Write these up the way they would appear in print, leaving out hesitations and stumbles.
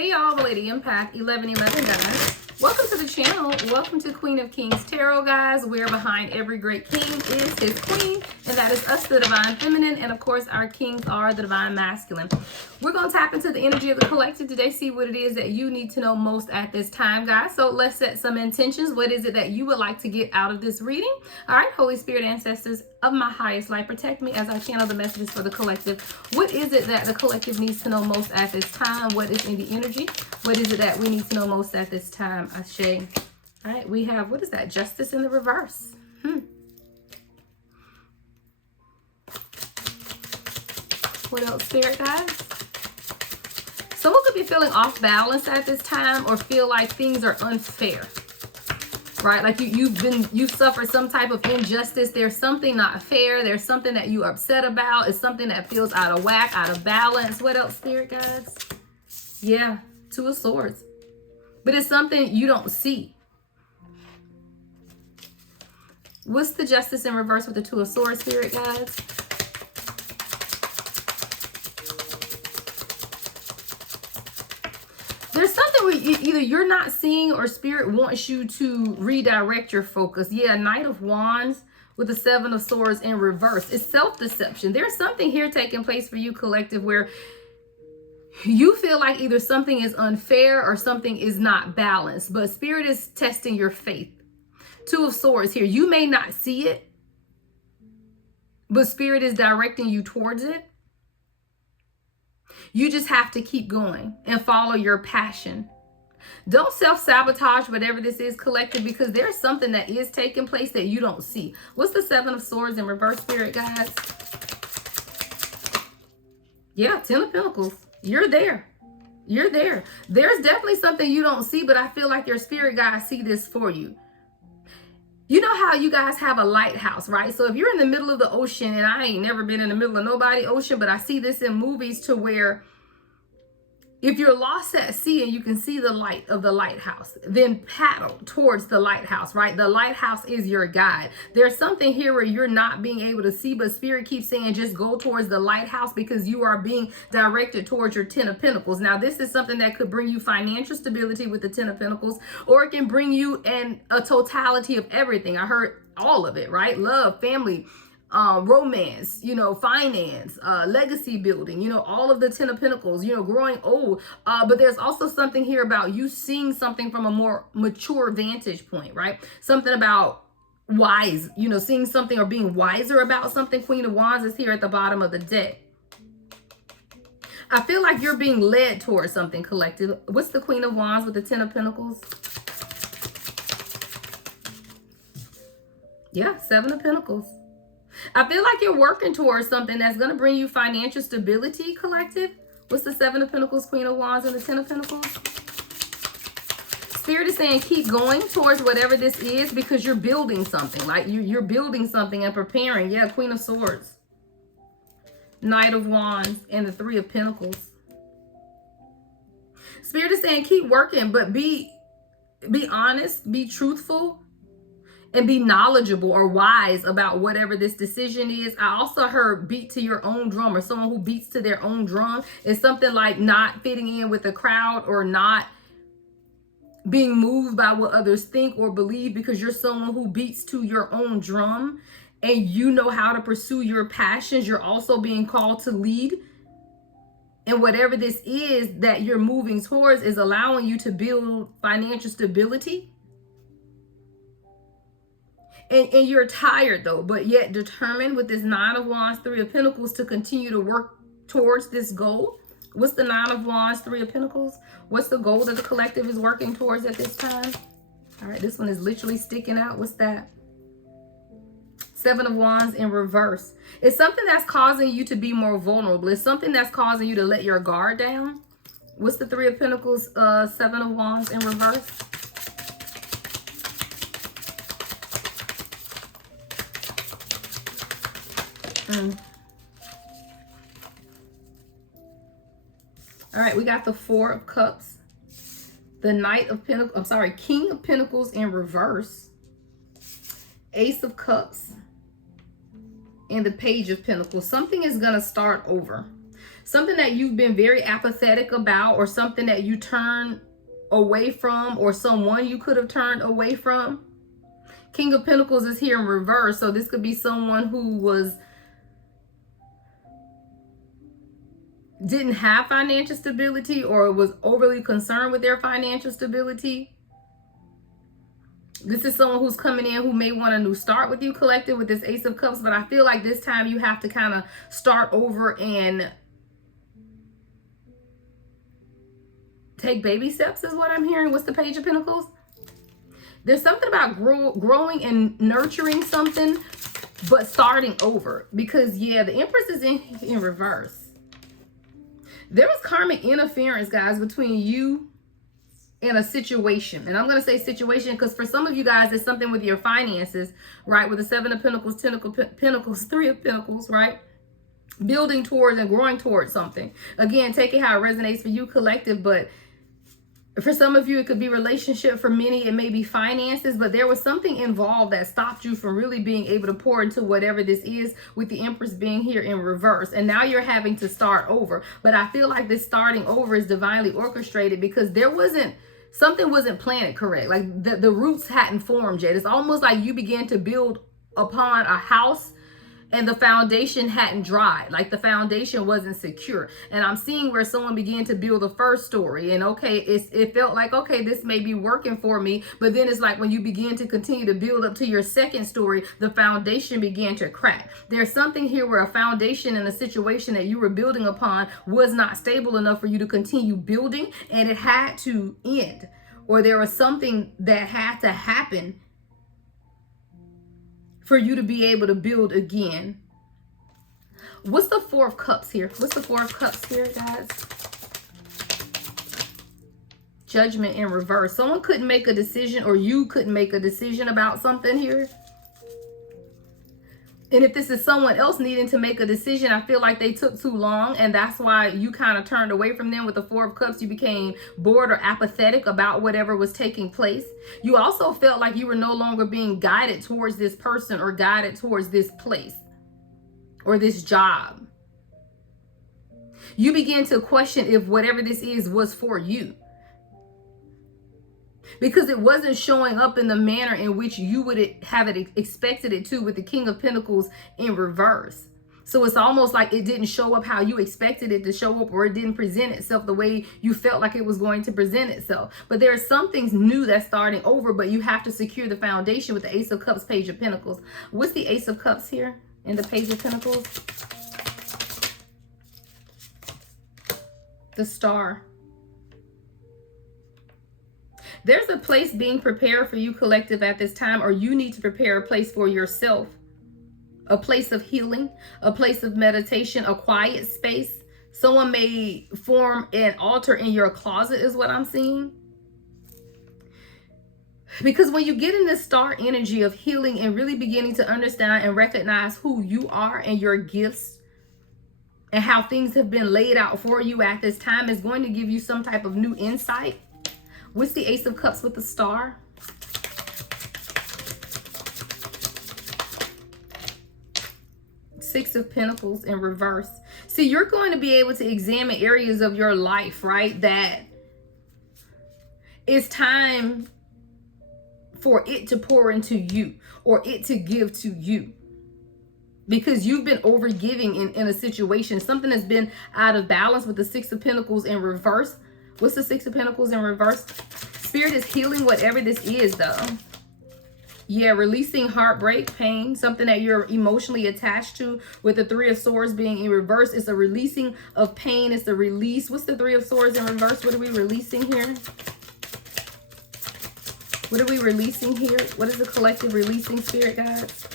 Hey y'all, the Lady Empath 1111 guys. Welcome to the channel. Welcome to Queen of Kings Tarot, guys, where behind every great king is his queen, and that is us, the divine feminine, and of course our kings are the divine masculine. We're going to tap into the energy of the collective today, see what it is that you need to know most at this time, guys. So let's set some intentions. What is it that you would like to get out of this reading? All right, Holy Spirit, ancestors of my highest light, protect me as I channel the messages for the collective. What is it that the collective needs to know most at this time? What is in the energy? What is it that we need to know most at this time? Ashe. All right, we have, what is that? Justice in the reverse. What else, Spirit guys? Someone could be feeling off balance at this time or feel like things are unfair. Right? Like you've suffered some type of injustice. There's something not fair. There's something that you're upset about. It's something that feels out of whack, out of balance. What else, Spirit guys? Yeah, Two of Swords. But it's something you don't see. What's the Justice in reverse with the Two of Swords, Spirit guys? There's something where either you're not seeing or Spirit wants you to redirect your focus. Yeah, Knight of Wands with the Seven of Swords in reverse. It's self-deception. There's something here taking place for you, collective, where you feel like either something is unfair or something is not balanced, but Spirit is testing your faith. Two of Swords here. You may not see it, but Spirit is directing you towards it. You just have to keep going and follow your passion. Don't self-sabotage whatever this is, collective, because there's something that is taking place that you don't see. What's the Seven of Swords in reverse, Spirit guys? Yeah, Ten of Pentacles. You're there. You're there. There's definitely something you don't see, but I feel like your spirit guys see this for you. You know how you guys have a lighthouse, right? So if you're in the middle of the ocean, and I ain't never been in the middle of nobody ocean, but I see this in movies to where if you're lost at sea and you can see the light of the lighthouse, then paddle towards the lighthouse, right? The lighthouse is your guide. There's something here where you're not being able to see, but Spirit keeps saying just go towards the lighthouse because you are being directed towards your Ten of Pentacles. Now, this is something that could bring you financial stability with the Ten of Pentacles, or it can bring you a totality of everything. I heard all of it, right? Love, family, romance, finance, legacy building, all of the Ten of Pentacles, growing old. But there's also something here about you seeing something from a more mature vantage point, right? Something about wise, seeing something or being wiser about something. Queen of Wands is here at the bottom of the deck. I feel like you're being led towards something, collective. What's the Queen of Wands with the Ten of Pentacles? Yeah, Seven of Pentacles. I feel like you're working towards something that's going to bring you financial stability, collective. What's the Seven of Pentacles, Queen of Wands, and the Ten of Pentacles? Spirit is saying keep going towards whatever this is because you're building something. Like you're building something and preparing. Yeah, Queen of Swords. Knight of Wands and the Three of Pentacles. Spirit is saying keep working, but be honest, be truthful, and be knowledgeable or wise about whatever this decision is. I also heard beat to your own drum, or someone who beats to their own drum. It's something like not fitting in with the crowd or not being moved by what others think or believe, because you're someone who beats to your own drum and you know how to pursue your passions. You're also being called to lead. And whatever this is that you're moving towards is allowing you to build financial stability. And you're tired though, but yet determined with this Nine of Wands, Three of Pentacles to continue to work towards this goal. What's the Nine of Wands, Three of Pentacles? What's the goal that the collective is working towards at this time? All right, this one is literally sticking out. What's that? Seven of Wands in reverse. It's something that's causing you to be more vulnerable. It's something that's causing you to let your guard down. What's the Three of Pentacles, Seven of Wands in reverse? All right, we got the Four of Cups, the Knight of Pentacles, King of Pentacles in reverse, Ace of Cups, and the Page of Pentacles. Something is going to start over. something that you've been very apathetic about, or something that you turn away from, or someone you could have turned away from. King of Pentacles is here in reverse. So this could be someone who didn't have financial stability, or was overly concerned with their financial stability. This is someone who's coming in who may want a new start with you, collective, with this Ace of Cups. But I feel like this time you have to kind of start over and take baby steps is what I'm hearing. What's the Page of Pentacles? There's something about growing and nurturing something, but starting over. Because, yeah, the Empress is in reverse. There was karmic interference, guys, between you and a situation. And I'm going to say situation because for some of you guys, it's something with your finances, right? With the Seven of Pentacles, Pentacles, Three of Pentacles, right? Building towards and growing towards something. Again, take it how it resonates for you, collective, but for some of you, it could be relationship. For many, it may be finances, but there was something involved that stopped you from really being able to pour into whatever this is, with the Empress being here in reverse. And now you're having to start over. But I feel like this starting over is divinely orchestrated because something wasn't planted correct. Like the roots hadn't formed yet. It's almost like you began to build upon a house and the foundation hadn't dried, like the foundation wasn't secure. And I'm seeing where someone began to build the first story, and okay, it felt like, okay, this may be working for me. But then it's like when you begin to continue to build up to your second story, the foundation began to crack. There's something here where a foundation in a situation that you were building upon was not stable enough for you to continue building, and it had to end, or there was something that had to happen for you to be able to build again. What's the Four of Cups here? What's the Four of Cups here, guys? Judgment in reverse. Someone couldn't make a decision, or you couldn't make a decision about something here. And if this is someone else needing to make a decision, I feel like they took too long, and that's why you kind of turned away from them. With the Four of Cups, you became bored or apathetic about whatever was taking place. You also felt like you were no longer being guided towards this person, or guided towards this place, or this job. You began to question if whatever this is was for you, because it wasn't showing up in the manner in which you would have it expected it to, with the King of Pentacles in reverse. So it's almost like it didn't show up how you expected it to show up, or it didn't present itself the way you felt like it was going to present itself. But there are some things new that's starting over, but you have to secure the foundation with the Ace of Cups, Page of Pentacles. What's the Ace of Cups here in the Page of Pentacles? The Star. There's a place being prepared for you, collective, at this time, or you need to prepare a place for yourself. A place of healing, a place of meditation, a quiet space. Someone may form an altar in your closet is what I'm seeing. Because when you get in this star energy of healing and really beginning to understand and recognize who you are and your gifts, and how things have been laid out for you at this time, is going to give you some type of new insight. What's the Ace of Cups with the Star? Six of Pentacles in reverse. See, you're going to be able to examine areas of your life, right? That it's time for it to pour into you, or it to give to you. Because you've been overgiving in a situation. Something has been out of balance with the Six of Pentacles in reverse. What's the Six of Pentacles in reverse? Spirit is healing whatever this is, though. Yeah, releasing heartbreak, pain, something that you're emotionally attached to. With the Three of Swords being in reverse, it's a releasing of pain. It's a release. What's the Three of Swords in reverse? What are we releasing here? What are we releasing here? What is the collective releasing, Spirit guides?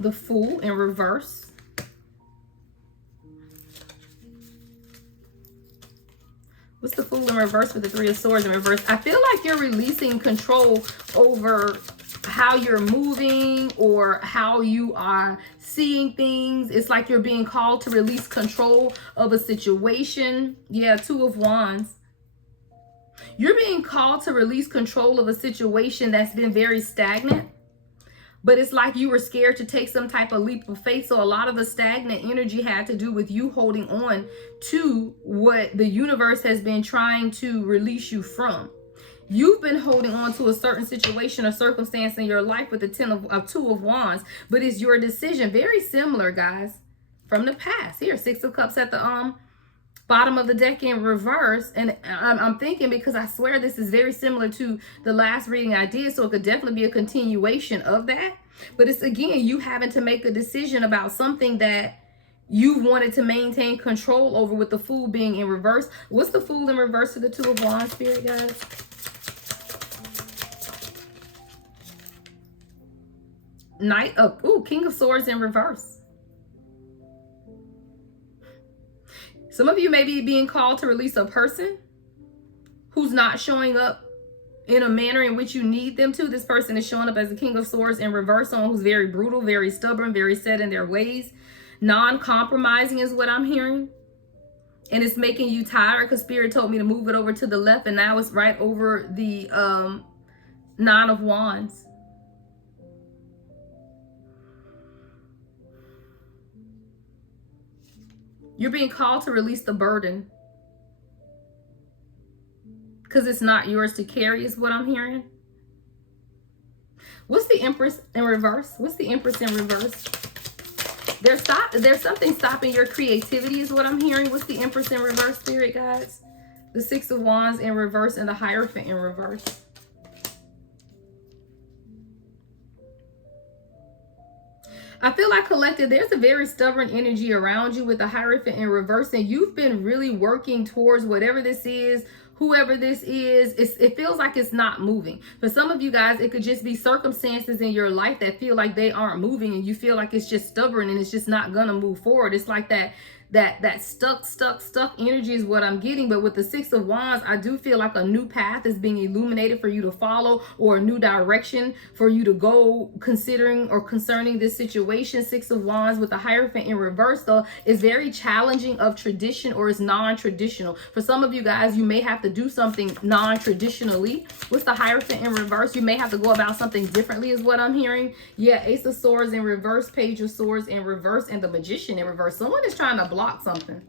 The Fool in reverse. What's the Fool in reverse with the Three of Swords in reverse? I feel like you're releasing control over how you're moving or how you are seeing things. It's like you're being called to release control of a situation. Yeah, Two of Wands. You're being called to release control of a situation that's been very stagnant. But it's like you were scared to take some type of leap of faith. So a lot of the stagnant energy had to do with you holding on to what the universe has been trying to release you from. You've been holding on to a certain situation or circumstance in your life with the Two of Wands, but it's your decision. Very similar, guys, from the past. Here, Six of Cups at the bottom of the deck in reverse. And I'm thinking, because I swear this is very similar to the last reading I did, so it could definitely be a continuation of that. But it's, again, you having to make a decision about something that you wanted to maintain control over, with the Fool being in reverse. What's the Fool in reverse to the Two of Wands, Spirit guys? Knight of, King of Swords in reverse. Some of you may be being called to release a person who's not showing up in a manner in which you need them to. This person is showing up as the King of Swords in reverse, someone who's very brutal, very stubborn, very set in their ways. Non-compromising is what I'm hearing. And it's making you tired, because Spirit told me to move it over to the left, and now it's right over the Nine of Wands. You're being called to release the burden, because it's not yours to carry, is what I'm hearing. What's the Empress in reverse? What's the Empress in reverse? There's something stopping your creativity, is what I'm hearing. What's the Empress in reverse, Spirit guides? The Six of Wands in reverse and the Hierophant in reverse. I feel like, collective, there's a very stubborn energy around you with the Hierophant in reverse, and you've been really working towards whatever this is, whoever this is. It feels like it's not moving. For some of you guys, it could just be circumstances in your life that feel like they aren't moving, and you feel like it's just stubborn and it's just not gonna move forward. It's like that stuck energy is what I'm getting. But with the Six of Wands, I do feel like a new path is being illuminated for you to follow, or a new direction for you to go concerning this situation. Six of Wands with the Hierophant in reverse, though, is very challenging of tradition, or is non-traditional. For some of you guys, you may have to do something non-traditionally. What's the Hierophant in reverse? You may have to go about something differently, is what I'm hearing. Yeah, Ace of Swords in reverse, Page of Swords in reverse, and the Magician in reverse. Someone is trying to block something.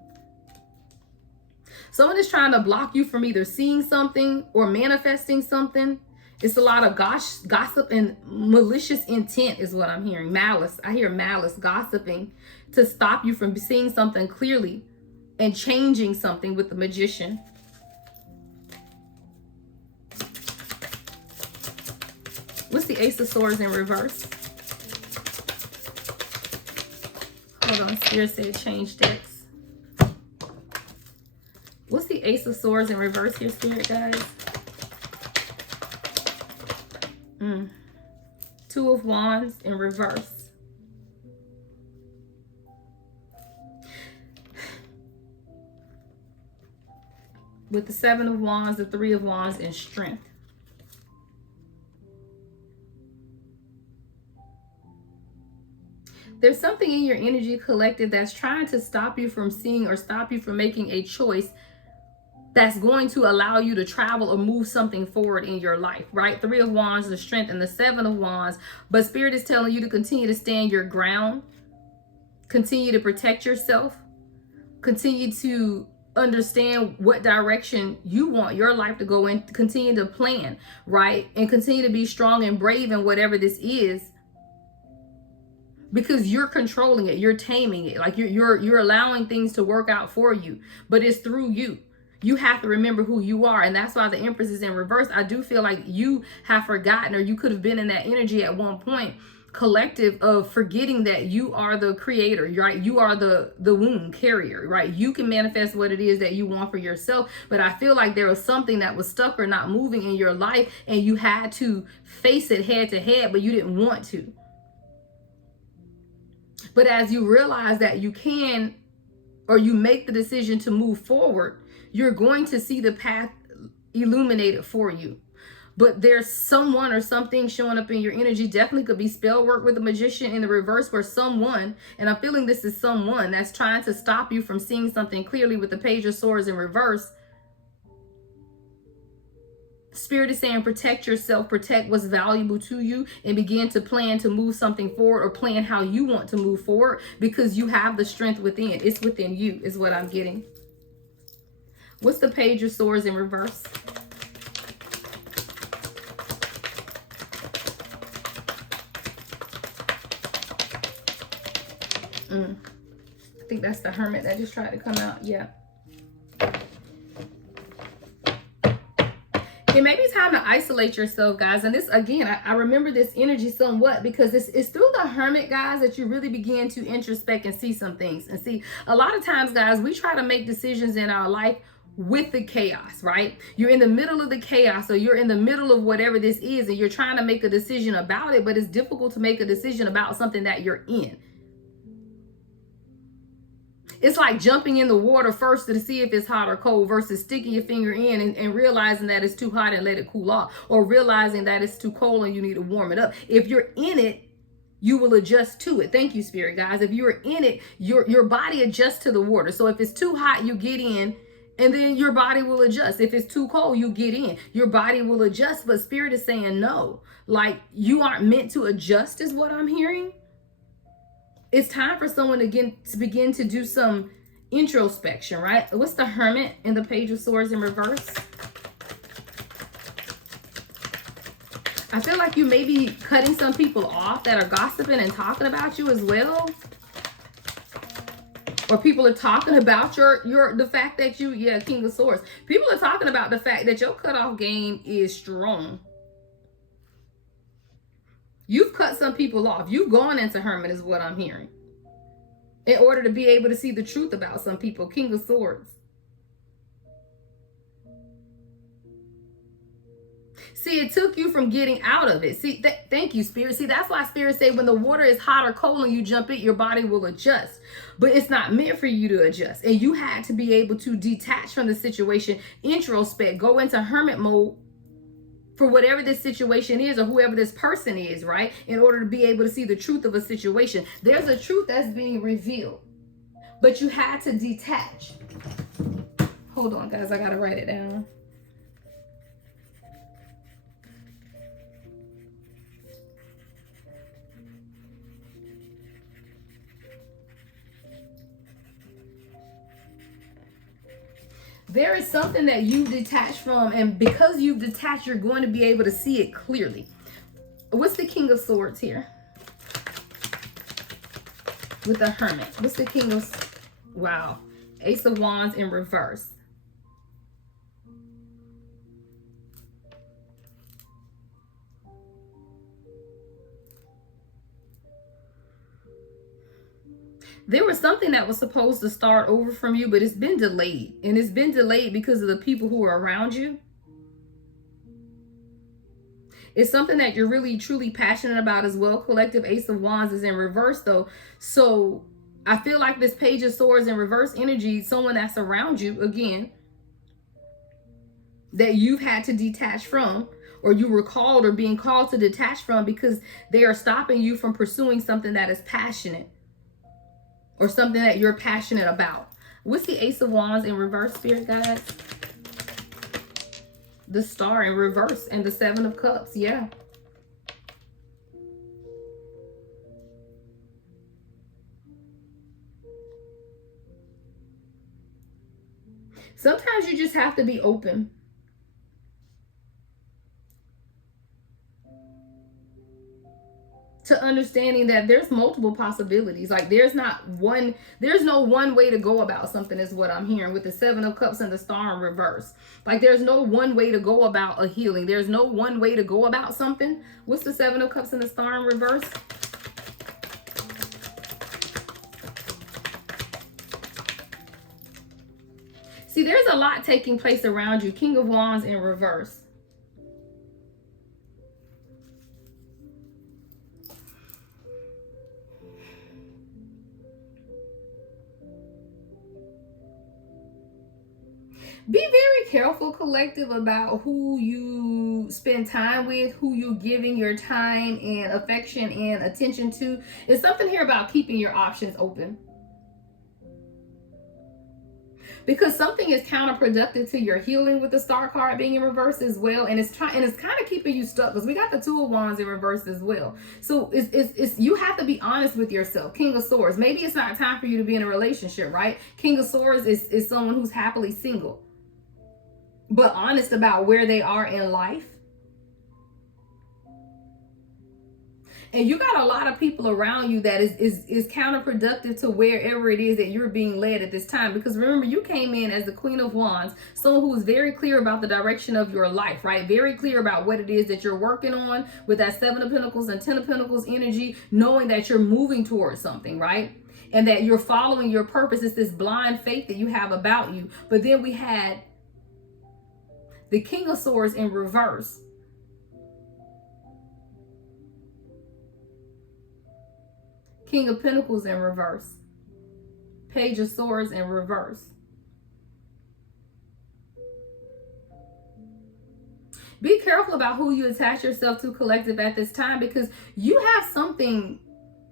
Someone is trying to block you from either seeing something or manifesting something. It's a lot of gossip and malicious intent, is what I'm hearing. Malice. I hear malice, gossiping to stop you from seeing something clearly and changing something with the Magician. What's the Ace of Swords in reverse? Hold on, Spirit said change decks. What's the Ace of Swords in reverse here, Spirit guys? Two of Wands in reverse. With the Seven of Wands, the Three of Wands, and Strength. There's something in your energy, collective, that's trying to stop you from seeing, or stop you from making a choice that's going to allow you to travel or move something forward in your life, right? Three of Wands, the Strength, and the Seven of Wands. But Spirit is telling you to continue to stand your ground, continue to protect yourself, continue to understand what direction you want your life to go in, continue to plan, right? And continue to be strong and brave in whatever this is. Because you're controlling it, you're taming it, like you're allowing things to work out for you, but it's through you. You have to remember who you are, and that's why the Empress is in reverse. I do feel like you have forgotten, or you could have been in that energy at one point, collective, of forgetting that you are the creator, right? You are the womb carrier, right? You can manifest what it is that you want for yourself. But I feel like there was something that was stuck or not moving in your life, and you had to face it head to head, but you didn't want to. But as you realize that you can, or you make the decision to move forward, you're going to see the path illuminated for you. But there's someone or something showing up in your energy. Definitely could be spell work with the Magician in the reverse, where someone, and I'm feeling this is someone that's trying to stop you from seeing something clearly with the Page of Swords in reverse. Spirit is saying protect yourself, protect what's valuable to you, and begin to plan to move something forward, or plan how you want to move forward, because you have the strength within. It's within you is what I'm getting. What's the Page of Swords in reverse? I think that's the Hermit that just tried to come out. Yeah. It may be time to isolate yourself, guys. And this, again, I remember this energy somewhat, because it's through the Hermit, guys, that you really begin to introspect and see some things. And see, a lot of times, guys, we try to make decisions in our life with the chaos, right? You're in the middle of the chaos, or you're in the middle of whatever this is, and you're trying to make a decision about it, but it's difficult to make a decision about something that you're in. It's like jumping in the water first to see if it's hot or cold, versus sticking your finger in and realizing that it's too hot and let it cool off, or realizing that it's too cold and you need to warm it up. If you're in it, you will adjust to it. Thank you, Spirit, guys. If you're in it, your body adjusts to the water. So if it's too hot, you get in, and then your body will adjust. If it's too cold, you get in. Your body will adjust. But Spirit is saying no. Like, you aren't meant to adjust, is what I'm hearing. It's time for someone to begin to do some introspection, right? What's the Hermit in the Page of Swords in reverse? I feel like you may be cutting some people off that are gossiping and talking about you as well. Or people are talking about the fact that you, yeah, King of Swords. People are talking about the fact that your cutoff game is strong. You've cut some people off. You've gone into Hermit is what I'm hearing, in order to be able to see the truth about some people. King of Swords. See, it took you from getting out of it. See, thank you, Spirit. See, that's why Spirit say when the water is hot or cold and you jump in, your body will adjust. But it's not meant for you to adjust. And you had to be able to detach from the situation, introspect, go into Hermit mode for whatever this situation is, or whoever this person is, right? In order to be able to see the truth of a situation. There's a truth that's being revealed, but you had to detach. Hold on, guys. I got to write it down. There is something that you've detached from, and because you've detached, you're going to be able to see it clearly. What's the King of Swords here? With the Hermit. What's the King of... Wow. Ace of Wands in reverse. There was something that was supposed to start over from you, but it's been delayed. And it's been delayed because of the people who are around you. It's something that you're really, truly passionate about as well. Collective Ace of Wands is in reverse, though. So I feel like this Page of Swords in reverse energy, someone that's around you, again, that you've had to detach from, or you were called or being called to detach from, because they are stopping you from pursuing something that is passionate, or something that you're passionate about. What's the Ace of Wands in reverse, Spirit guides? The Star in reverse and the Seven of Cups. Yeah. Sometimes you just have to be open. To understanding that there's multiple possibilities. Like there's no one way to go about something, is what I'm hearing with the Seven of Cups and the Star in reverse. Like there's no one way to go about a healing. There's no one way to go about something. What's the Seven of Cups and the Star in reverse? See, there's a lot taking place around you. King of Wands in reverse. Be very careful, collective, about who you spend time with, who you're giving your time and affection and attention to. There's something here about keeping your options open. Because something is counterproductive to your healing with the Star card being in reverse as well, and it's kind of keeping you stuck, because we got the Two of Wands in reverse as well. So it's you have to be honest with yourself. King of Swords, maybe it's not time for you to be in a relationship, right? King of Swords is someone who's happily single, but honest about where they are in life. And you got a lot of people around you that is counterproductive to wherever it is that you're being led at this time. Because remember, you came in as the Queen of Wands, someone who is very clear about the direction of your life, right? Very clear about what it is that you're working on with that Seven of Pentacles and Ten of Pentacles energy, knowing that you're moving towards something, right? And that you're following your purpose. It's this blind faith that you have about you. But then we had the King of Swords in reverse. King of Pentacles in reverse. Page of Swords in reverse. Be careful about who you attach yourself to, collective, at this time, because you have something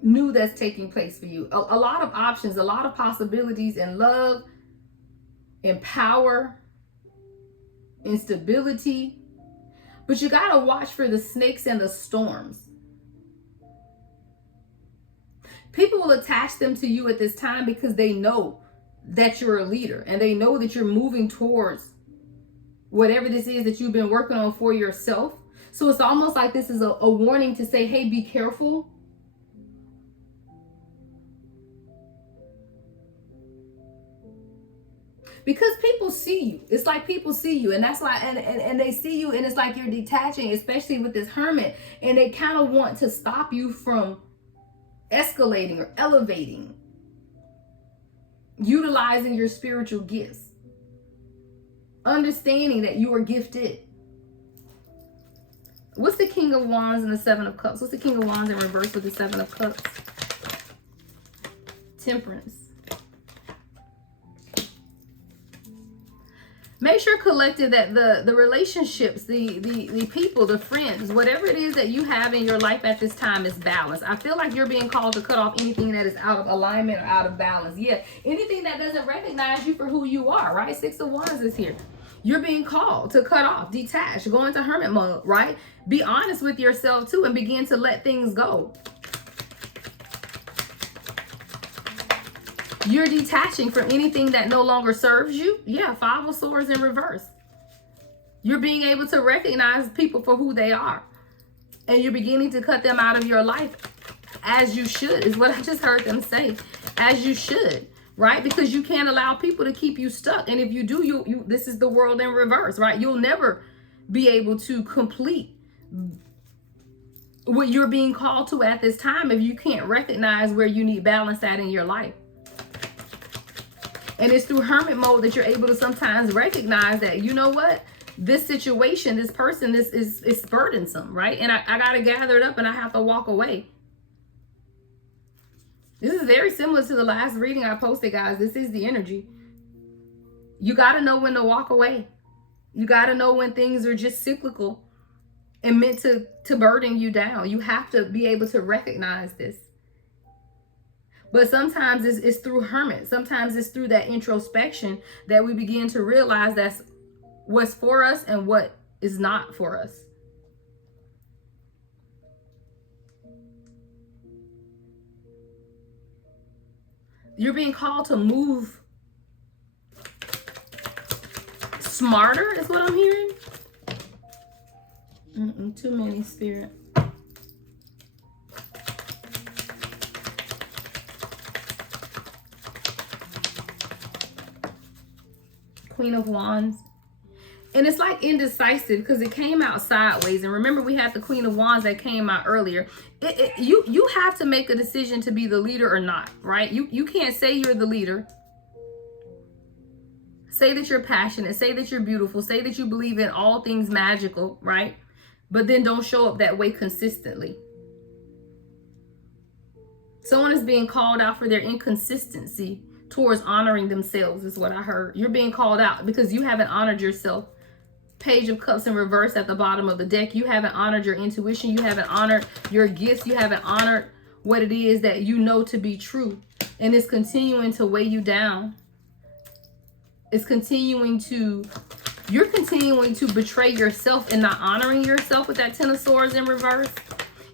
new that's taking place for you. A lot of options, a lot of possibilities in love, in power, in stability. But you got to watch for the snakes and the storms. People will attach them to you at this time because they know that you're a leader, and they know that you're moving towards whatever this is that you've been working on for yourself. So it's almost like this is a warning to say, hey, be careful. Because people see you. It's like people see you, and that's why, and they see you, and it's like you're detaching, especially with this Hermit, and they kind of want to stop you from escalating or elevating, utilizing your spiritual gifts, understanding that you are gifted. What's the King of Wands and the Seven of Cups? What's the King of Wands in reverse with the Seven of Cups? Temperance. Make sure, collective, that the relationships, the people, the friends, whatever it is that you have in your life at this time is balanced. I feel like you're being called to cut off anything that is out of alignment or out of balance. Yeah, anything that doesn't recognize you for who you are, right? Six of Wands is here. You're being called to cut off, detach, go into hermit mode, right? Be honest with yourself too, and begin to let things go. You're detaching from anything that no longer serves you. Yeah, Five of Swords in reverse. You're being able to recognize people for who they are. And you're beginning to cut them out of your life, as you should, is what I just heard them say. As you should, right? Because you can't allow people to keep you stuck. And if you do, you this is the world in reverse, right? You'll never be able to complete what you're being called to at this time if you can't recognize where you need balance at in your life. And it's through hermit mode that you're able to sometimes recognize that, you know what, this situation, this person, this is burdensome, right? And I got to gather it up and I have to walk away. This is very similar to the last reading I posted, guys. This is the energy. You got to know when to walk away. You got to know when things are just cyclical and meant to burden you down. You have to be able to recognize this. But sometimes it's through hermit. Sometimes it's through that introspection that we begin to realize that's what's for us and what is not for us. You're being called to move smarter, is what I'm hearing. Too many, Spirit. Queen of Wands. And it's like indecisive because it came out sideways. And remember, we had the Queen of Wands that came out earlier. You have to make a decision to be the leader or not, right? You can't say you're the leader. Say that you're passionate. Say that you're beautiful. Say that you believe in all things magical, right? But then don't show up that way consistently. Someone is being called out for their inconsistency towards honoring themselves, is what I heard. You're being called out because you haven't honored yourself. Page of Cups in reverse at the bottom of the deck. You haven't honored your intuition. You haven't honored your gifts. You haven't honored what it is that you know to be true. And it's continuing to weigh you down. is you're continuing to betray yourself and not honoring yourself with that Ten of Swords in reverse.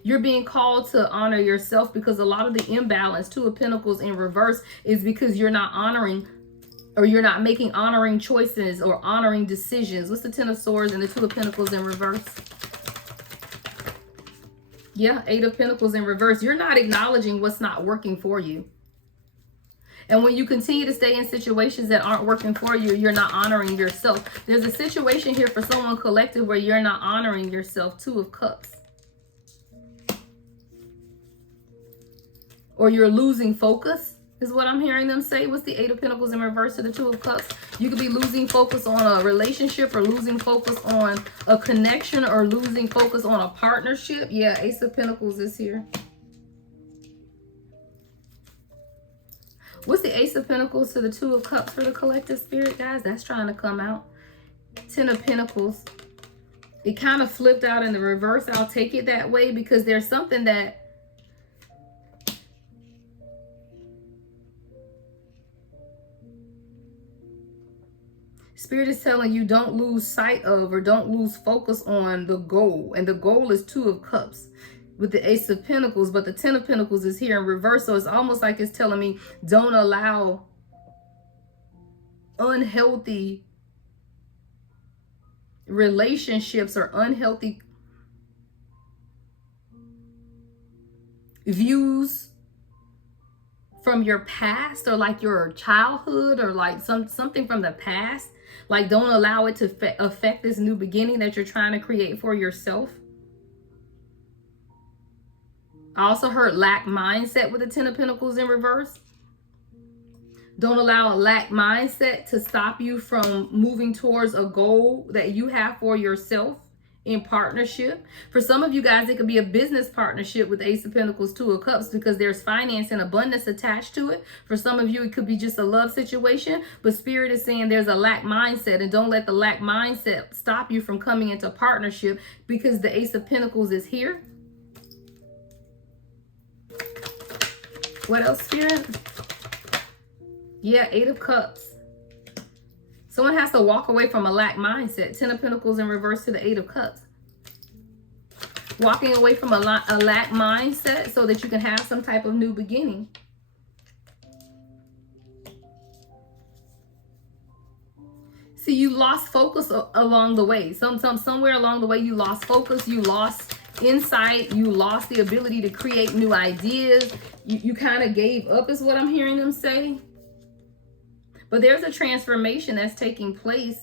You're being called to honor yourself because a lot of the imbalance, Two of Pentacles in reverse, is because you're not honoring, or you're not making honoring choices or honoring decisions. What's the Ten of Swords and the Two of Pentacles in reverse? Yeah, Eight of Pentacles in reverse. You're not acknowledging what's not working for you. And when you continue to stay in situations that aren't working for you, you're not honoring yourself. There's a situation here for someone collective where you're not honoring yourself. Two of Cups. Or you're losing focus, is what I'm hearing them say. What's the Eight of Pentacles in reverse to the Two of Cups? You could be losing focus on a relationship, or losing focus on a connection, or losing focus on a partnership. Yeah, Ace of Pentacles is here. What's the Ace of Pentacles to the Two of Cups for the collective spirit, guys? That's trying to come out. Ten of Pentacles. It kind of flipped out in the reverse. I'll take it that way because there's something that Spirit is telling you don't lose sight of, or don't lose focus on the goal. And the goal is Two of Cups with the Ace of Pentacles, but the Ten of Pentacles is here in reverse. So it's almost like it's telling me don't allow unhealthy relationships or unhealthy views from your past, or like your childhood, or like something from the past. Like, don't allow it to affect this new beginning that you're trying to create for yourself. I also heard lack mindset with the Ten of Pentacles in reverse. Don't allow a lack mindset to stop you from moving towards a goal that you have for yourself in partnership. For some of you guys, it could be a business partnership with Ace of Pentacles, Two of Cups, because there's finance and abundance attached to it. For some of you, it could be just a love situation, but Spirit is saying there's a lack mindset, and don't let the lack mindset stop you from coming into partnership, because the Ace of Pentacles is here. What else, Spirit? Yeah, Eight of Cups. Someone has to walk away from a lack mindset. Ten of Pentacles in reverse to the Eight of Cups. Walking away from a lack mindset so that you can have some type of new beginning. See, you lost focus along the way. Somewhere along the way, you lost focus. You lost insight. You lost the ability to create new ideas. You kind of gave up, is what I'm hearing them say. But there's a transformation that's taking place.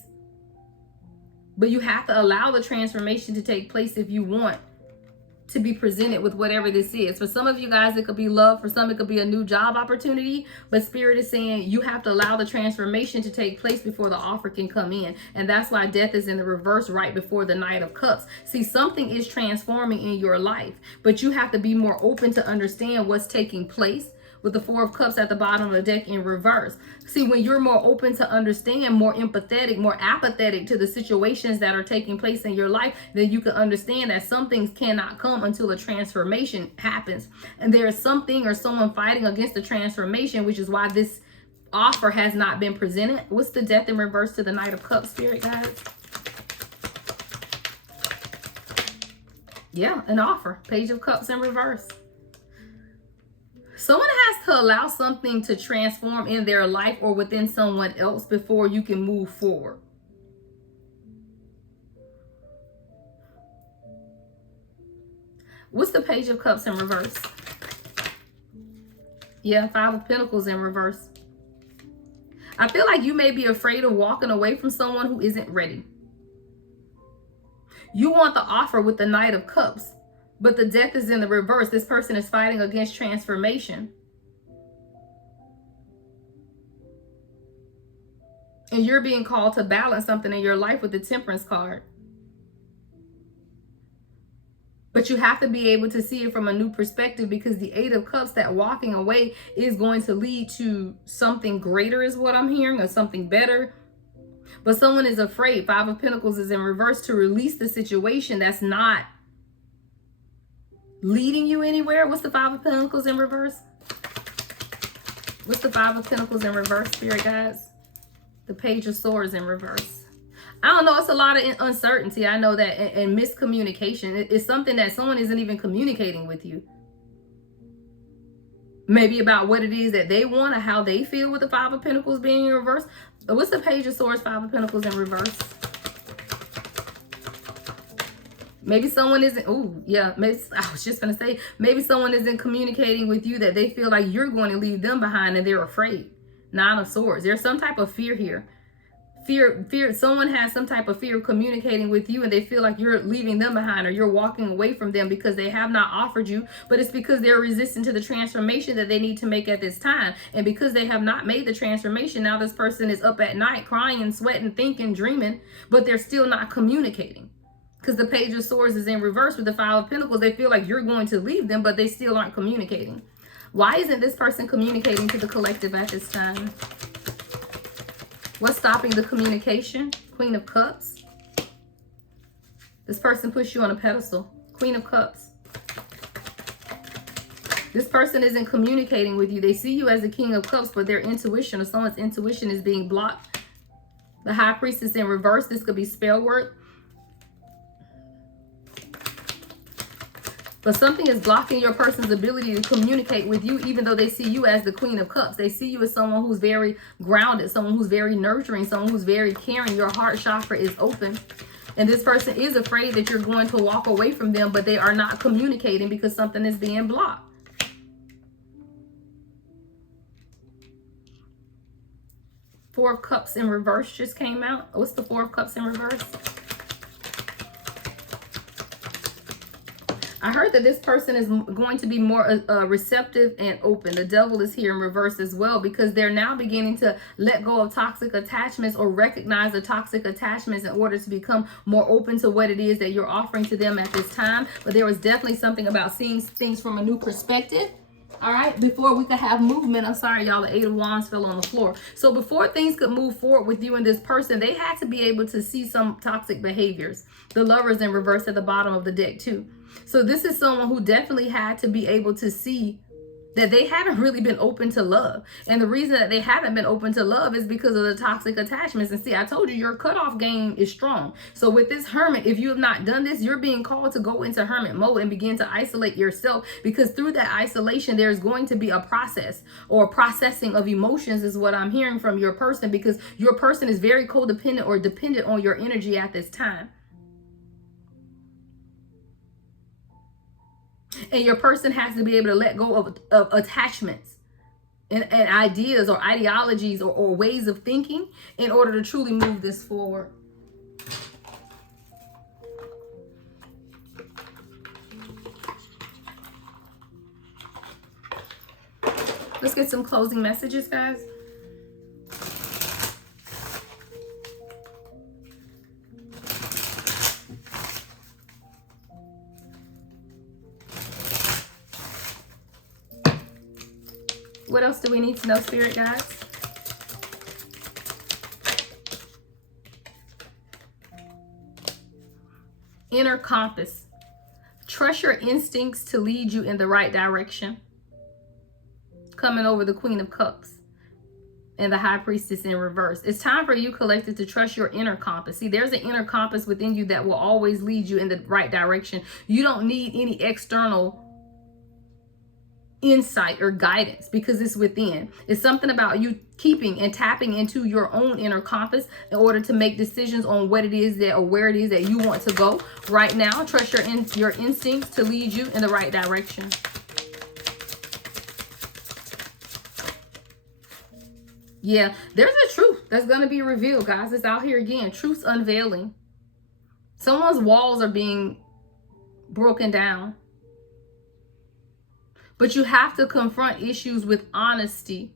But you have to allow the transformation to take place if you want to be presented with whatever this is. For some of you guys, it could be love. For some, it could be a new job opportunity. But Spirit is saying you have to allow the transformation to take place before the offer can come in. And that's why Death is in the reverse right before the Knight of Cups. See, something is transforming in your life, but you have to be more open to understand what's taking place. With the Four of Cups at the bottom of the deck in reverse. See, when you're more open to understand, more empathetic, more apathetic to the situations that are taking place in your life, then you can understand that some things cannot come until a transformation happens. And there is something or someone fighting against the transformation, which is why this offer has not been presented. What's the Death in reverse to the Knight of Cups, Spirit guys? Yeah, an offer. Page of Cups in reverse. Someone has to allow something to transform in their life or within someone else before you can move forward. What's the Page of Cups in reverse? Yeah, Five of Pentacles in reverse. I feel like you may be afraid of walking away from someone who isn't ready. You want the offer with the Knight of Cups. But the Death is in the reverse. This person is fighting against transformation. And you're being called to balance something in your life with the Temperance card. But you have to be able to see it from a new perspective, because the Eight of Cups, that walking away is going to lead to something greater, is what I'm hearing, or something better. But someone is afraid. Five of Pentacles is in reverse, to release the situation that's not leading you anywhere. What's the Five of Pentacles in reverse? What's the Five of Pentacles in reverse, Spirit guides? The Page of Swords in reverse. I don't know. It's a lot of uncertainty. I know that, and miscommunication. It's something that someone isn't even communicating with you. Maybe about what it is that they want or how they feel with the Five of Pentacles being in reverse. What's the Page of Swords, Five of Pentacles in reverse? Maybe someone isn't, maybe, I was just going to say, maybe someone isn't communicating with you that they feel like you're going to leave them behind and they're afraid. Nine of Swords. There's some type of fear here. Fear. Someone has some type of fear of communicating with you and they feel like you're leaving them behind or you're walking away from them because they have not offered you, but it's because they're resistant to the transformation that they need to make at this time. And because they have not made the transformation, now this person is up at night crying and sweating, thinking, dreaming, but they're still not communicating. Because the Page of Swords is in reverse with the Five of Pentacles. They feel like you're going to leave them, but they still aren't communicating. Why isn't this person communicating to the collective at this time? What's stopping the communication? Queen of Cups. This person puts you on a pedestal. Queen of Cups. This person isn't communicating with you. They see you as the King of Cups, but their intuition or someone's intuition is being blocked. The High Priestess in reverse. This could be spell work. But something is blocking your person's ability to communicate with you, even though they see you as the Queen of Cups. They see you as someone who's very grounded, someone who's very nurturing, someone who's very caring. Your heart chakra is open. And this person is afraid that you're going to walk away from them, but they are not communicating because something is being blocked. Four of Cups in reverse just came out. What's the Four of Cups in reverse? I heard that this person is going to be more receptive and open. The Devil is here in reverse as well because they're now beginning to let go of toxic attachments or recognize the toxic attachments in order to become more open to what it is that you're offering to them at this time. But there was definitely something about seeing things from a new perspective. All right, before we could have movement, I'm sorry, y'all, the Eight of Wands fell on the floor. So before things could move forward with you and this person, they had to be able to see some toxic behaviors. The Lovers in reverse at the bottom of the deck too. So this is someone who definitely had to be able to see that they haven't really been open to love. And the reason that they haven't been open to love is because of the toxic attachments. And see, I told you your cutoff game is strong. So with this Hermit, if you have not done this, you're being called to go into Hermit mode and begin to isolate yourself, because through that isolation, there's going to be a process or processing of emotions is what I'm hearing from your person, because your person is very codependent or dependent on your energy at this time. And your person has to be able to let go of attachments and ideas or ideologies or ways of thinking in order to truly move this forward. Let's get some closing messages, guys. What else do we need to know, Spirit guides? Inner compass. Trust your instincts to lead you in the right direction. Coming over the Queen of Cups and the High Priestess in reverse. It's time for you, collective, to trust your inner compass. See, there's an inner compass within you that will always lead you in the right direction. You don't need any external insight or guidance because it's within. It's something about you keeping and tapping into your own inner compass in order to make decisions on what it is that or where it is that you want to go right now. Trust your instincts to lead you in the right direction. Yeah, there's a truth that's going to be revealed, guys. It's out here again. Truth's unveiling. Someone's walls are being broken down. But you have to confront issues with honesty.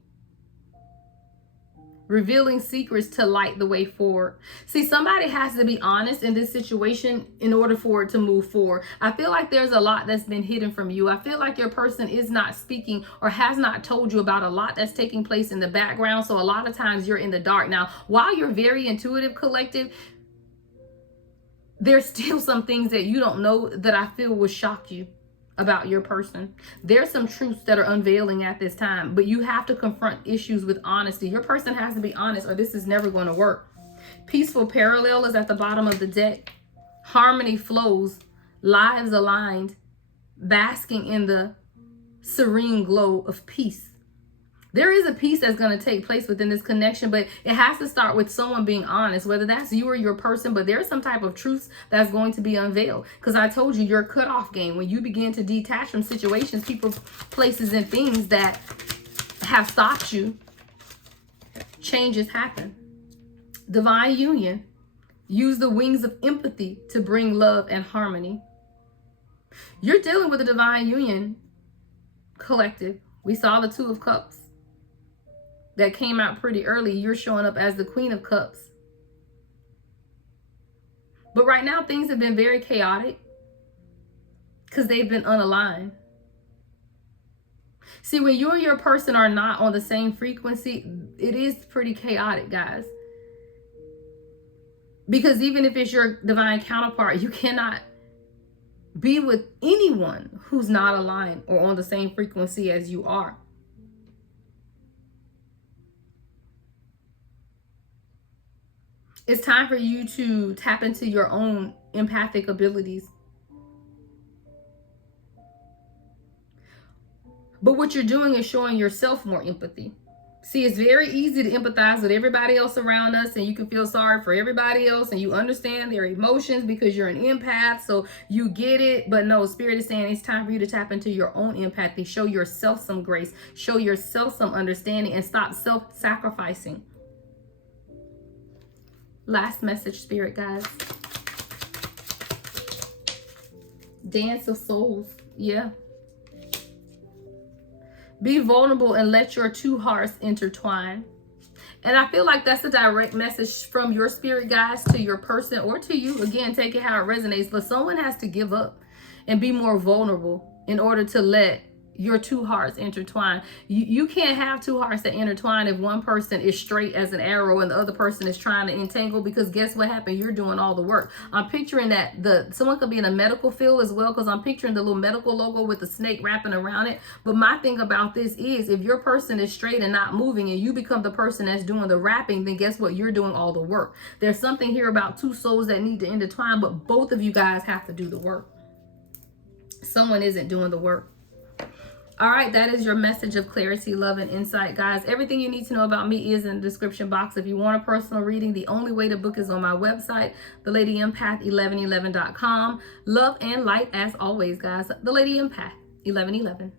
Revealing secrets to light the way forward. See, somebody has to be honest in this situation in order for it to move forward. I feel like there's a lot that's been hidden from you. I feel like your person is not speaking or has not told you about a lot that's taking place in the background. So a lot of times you're in the dark. Now, while you're very intuitive, collective, there's still some things that you don't know that I feel will shock you. about your person. There's some truths that are unveiling at this time, but you have to confront issues with honesty. Your person has to be honest or this is never going to work. Peaceful parallel is at the bottom of the deck. Harmony flows, lives aligned, basking in the serene glow of peace. There is a peace that's going to take place within this connection, but it has to start with someone being honest, whether that's you or your person, but there's some type of truth that's going to be unveiled. Because I told you, your cutoff game, when you begin to detach from situations, people, places, and things that have stopped you, changes happen. Divine union. Use the wings of empathy to bring love and harmony. You're dealing with a divine union collective. We saw the Two of Cups. That came out pretty early. You're showing up as the Queen of Cups. But right now, things have been very chaotic because they've been unaligned. See, when you and your person are not on the same frequency, it is pretty chaotic, guys. Because even if it's your divine counterpart, you cannot be with anyone who's not aligned or on the same frequency as you are. It's time for you to tap into your own empathic abilities. But what you're doing is showing yourself more empathy. See, it's very easy to empathize with everybody else around us, and you can feel sorry for everybody else, and you understand their emotions because you're an empath, so you get it. But no, Spirit is saying it's time for you to tap into your own empathy. Show yourself some grace. Show yourself some understanding and stop self-sacrificing. Last message, Spirit guys. Dance of Souls. Yeah. Be vulnerable and let your two hearts intertwine. And I feel like that's a direct message from your spirit guides to your person or to you. Again, take it how it resonates. But someone has to give up and be more vulnerable in order to let your two hearts intertwine. You can't have two hearts that intertwine if one person is straight as an arrow and the other person is trying to entangle, because guess what happened? You're doing all the work. I'm picturing that someone could be in a medical field as well, because I'm picturing the little medical logo with the snake wrapping around it. But my thing about this is, if your person is straight and not moving and you become the person that's doing the wrapping, then guess what? You're doing all the work. There's something here about two souls that need to intertwine, but both of you guys have to do the work. Someone isn't doing the work. All right, that is your message of clarity, love, and insight, guys. Everything you need to know about me is in the description box. If you want a personal reading, the only way to book is on my website, thelady1111.com. Love and light as always, guys. The Lady Empath 1111.